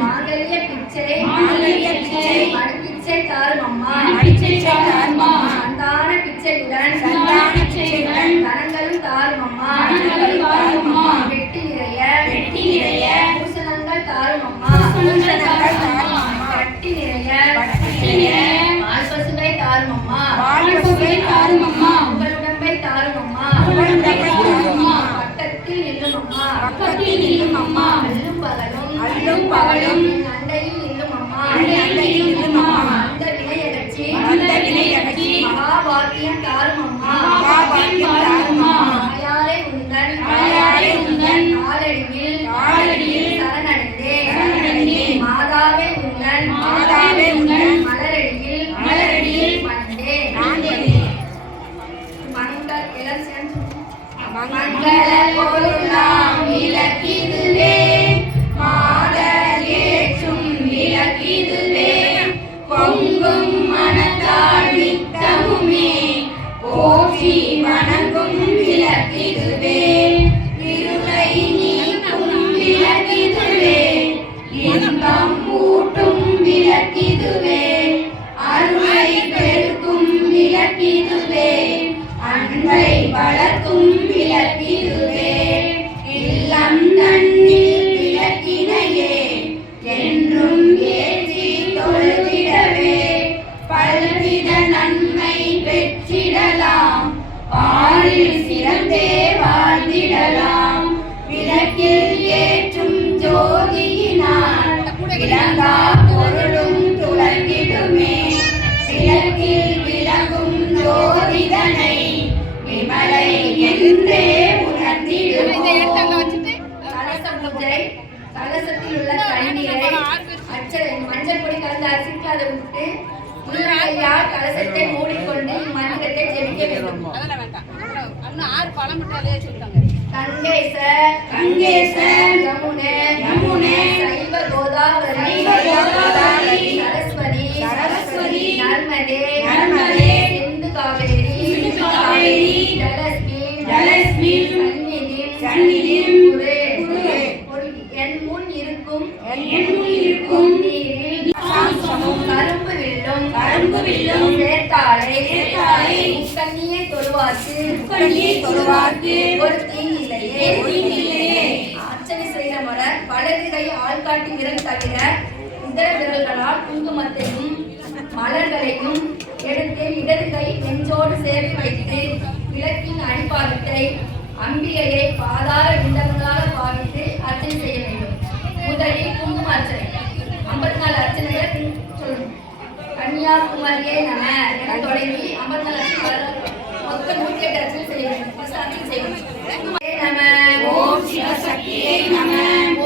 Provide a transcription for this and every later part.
மாங்கல்ய பிச்சை மடிப்பிச்சை தாரும் அம்மா சந்தான பிச்சையுடன் தனங்களும் தாரும் அம்மா வெட்டி நிறைய பூசணங்கள் தாரும் அம்மா கட்டி நிறைய ஆல்பசுவை தாரும் அம்மா உங்களுடம்பை தாரும் அம்மா பக்கத்தில் நில்லும் அம்மா அல்லும் பகலும் அண்டையில் நில்லும் அம்மா அந்த வினையகற்றி மகாபாக்கியம் தாரும் அம்மா ஆயாரை உந்தன் காலடியில் சரணடைந்தேன் மாதாவே உந்தன் மலரடியில் மங்கள பொருளாம் விளக்கிதுவே மாதர் ஏற்றும் விளக்கிதுவே பொங்கும் மனத்தால் நித்தமுமே போற்றி வணங்கும் விளக்கிதுவே இருளை நீக்கும் விளக்கிதுவே இன்பம் ஊட்டும் விளக்கிதுவே அருளை பெருக்கும் விளக்கிதுவே அன்பை வளர்க்கும் விளக்கிதுவே இல்லம் தன்னில் விளக்கினையே என்றும் ஏற்றி தொழுதிடவே பல்வித நன்மை பெற்றிடலாம் பாரில் சிறந்தே வாழ்ந்திடலாம் விளக்கில் ஏற்றும் ஜோதியினால் விளங்கா பொருளும் துலங்கிடுமே விளக்கில் விளங்கும் ஜோதிதனை விமலை என்றே உணர்ந்திடுமே கலசத்தில் உள்ள தண்ணீரை மஞ்சள் பொடி கலந்து அரிசிக்கு அதை விட்டு உள்ளங்கையால் கலசத்தை மூடிக்கொண்டு இம்மந்திரத்தை ஜெபிக்க வேண்டும். கங்கேச யமுனே சைவ கோதாவரி சரஸ்வதி நர்மதே சிந்து காவேரி ஜலஸ்மின் சந்நிதிம் என் முன் இருக்கும் நீரில் கரும்பு வில்லும் சேர்த்தாலே முக்கண்ணியை தொழுவார்க்கு ஒரு தீங்கில்லையே. அர்ச்சனை செய்த மலர் வலது கை ஆள்காட்டி விரல் தவிர இதர விரல்களால் குங்குமத்தையும் மலர்களையும் எடுத்து இடது கை நெஞ்சோடு சேர்த்து வைத்து விளக்கின் அடிப்பாகத்தை அம்பிகையை பாதார விண்டங்களாக பாவித்து அர்ச்சனை செய்ய வேண்டும். முதலில் குங்கும அர்ச்சனை 54 அர்ச்சனைகள் சொல்லணும். கன்னியாகுமரியே நம என தொடங்கி 54 அர்ச்சனை மொத்தம் 108 அர்ச்சனை செய்ய வேண்டும். அர்ச்சனை செய்யணும். ஓம் சிவசக்தியே நம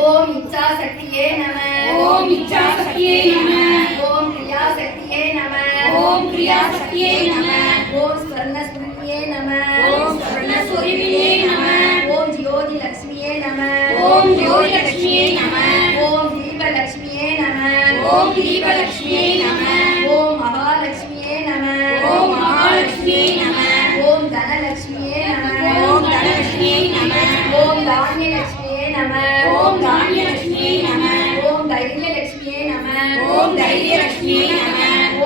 ஓம் இச்சாசக்தியே நம ஓம் இச்சாசக்தியே நம ஓம் கிரியாசக்தியே நம ஓம் கிரியாசக்தியே நம ஓம் ஸ்வர்ணஸ்வரியே நம ஓம் ஸ்வர்ணஸ்வரியே நம ஓம் ஜோதி லட்சுமியே நம ஓம் ஜோதி லட்சுமியே நம ஓம் தீபலட்சுமியே நம ஓம் தீபலட்சுமியே நம ஓம் மகாலட்சுமியே நம ஓம் மகாலட்சுமியே நம ஓம் தனலட்சுமியே நம ஓம் தனலட்சுமியே நம ஓம் தானியலட்சுமியே நம ஓம் தானியலட்சுமியே நம ஓம் தைரியலட்சுமியே நம ஓம் தைரியலட்சுமியே நம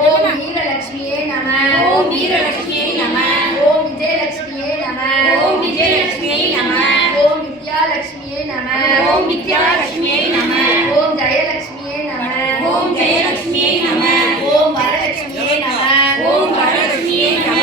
ஓம் வீரலட்சுமியே நம ஓம் வீரலட்சுமியே நம ஓம் விஜயலட்சுமியே நம ஓம் விஜயலட்சுமியே நம ஓம் வித்யாலட்சுமியே நம ஓம் வித்யாலட்சுமியே நம ஓம் ஜெயலட்சுமியே நம ஓம் ஜெயலட்சுமியே நம ஓம் வரலட்சுமியே நம ஓம் வரலட்சுமியே நம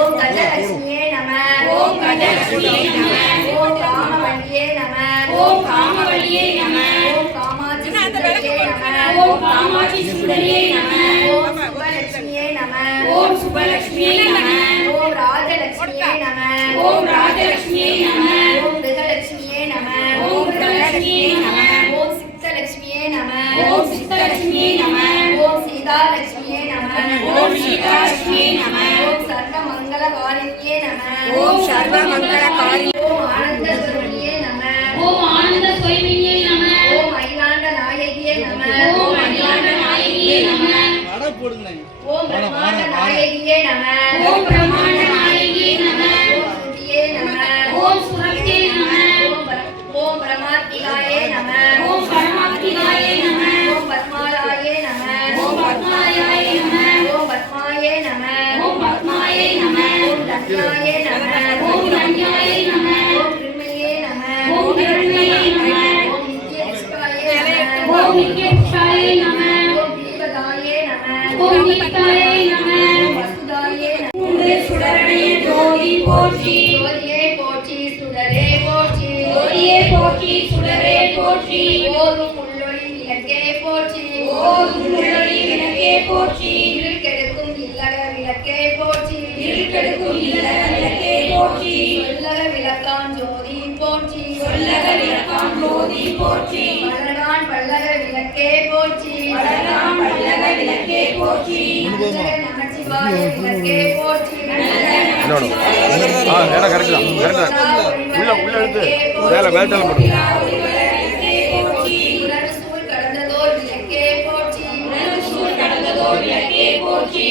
ஓம் கஜலட்சுமியே நம ஓம் கஜலட்சுமியே நம ஓம் காமவல்லியே நம ஓம் காமவல்லியே நம ஓம் காமாட்சி சுந்தரியே நம ஓம் காமாட்சி சுந்தரியே நம ஓம் சுபலட்சுமியே நம ஓம் சுபலட்சுமியே நம ஓம் ராஜலட்சுமியே நம ஓம் ராஜலட்சுமியே நம ஓம் கிருதலட்சுமியே நம ஓம் கிருதலட்சுமியே நம ஓம் சித்தலட்சுமியே நம ஓம் சித்தலட்சுமியே நம ஓம் சீதாலட்சுமியே நம ஓம் சீதாலட்சுமியே நம ஓம் சர்வமங்களகாரிணியே நம ஓம் சர்வமங்களகாரிணி ஓம் ஆனந்தஸ்வரூபியே நம ஓம் ஆனந்தஸ்வரூபியே நம ஓம் அகிலாண்ட நாயகியே நம ஓம் அகிலாண்ட நாயகியே நம ஓம் பிரம்மாண்ட நாயகியே நம ஓம் பிரம்மாண்ட நாயகியே நம ஓம் சுதியே நம ஓம் சுரத்தியே நம ஓம் பரமாத்மிகாயே நம ஓம் பரமாத்மிகாயே ஓம் விக்னேஸ்வராய நம. ஓம் தீபதாயே நம. ஓம் தீபதாயே நம. வசுதாயே நம. மூன்று சுடரணைய ஜோதி போற்றி. ஜோதியே போற்றி சுடரே போற்றி. ஜோதியே போற்றி சுடரே போற்றி. ஓதும் உள்ளொளி விளக்கே போற்றி. ஓதும் உள்ளொளி விளக்கே போற்றி. இருள் கெடுக்கும் இல்லக விளக்கே போற்றி. இருள் கெடுக்கும் இல்லக விளக்கே போற்றி. சொல்லக விளக்கான் ஜோதி போற்றி. சொல்லக விளக்கான் ஜோதி போற்றி. வளரான் பல்லக விளக்கே போற்றி. வளரான் பல்லக விளக்கே போற்றி. நமச்சிவாய விளக்கே போற்றி. உள்ள எடுத்து வேலை வேட்டால போட்டு கடந்ததோர் விளக்கே போற்றி. விளக்கே போற்றி.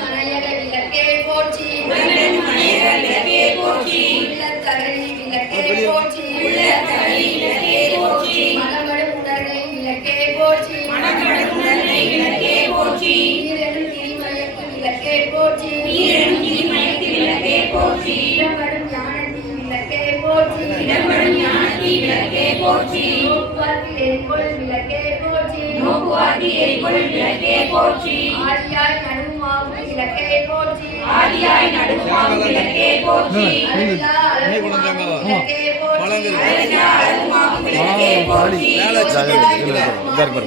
மனையக விளக்கே போற்றி. விளக்கே போற்றி. உள்ளத்தகழி விளக்கே போற்றி. உள்ளத்தகழி விளக்கே போற்றி. மனமடு உணர்வை விளக்கே போற்றி. மனமடு உணர்வை விளக்கே போற்றி. ஈரெனும் திரிமயக்கு விளக்கே போற்றி. ஈரெனும் திரிமயக்கு விளக்கே போற்றி. இடம்படும் ஞானத்தி விளக்கே போற்றி. இடம்படும் ஞானத்தி விளக்கே போற்றி. நோக்குவார்க்கு எரிபொருள் விளக்கே போற்றி. நோக்குவார்க்கு எரிபொருள் விளக்கே போற்றி. ஆதியாய் நடுவுமாகும் விளக்கே போற்றி. ஆதியாய் நடுவுமாகும் விளக்கே போற்றி. அருளா அருள்மாகும் விளக்கே போற்றி. அருளா அருள்மாகும் விளக்கே போற்றி.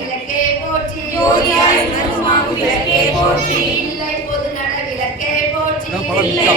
விளக்கே போற்றி. ஜோதியாய் நடுவுமாகும் விளக்கே போற்றி. இல்லை பொது நட விளக்கே போற்றி. இல்லை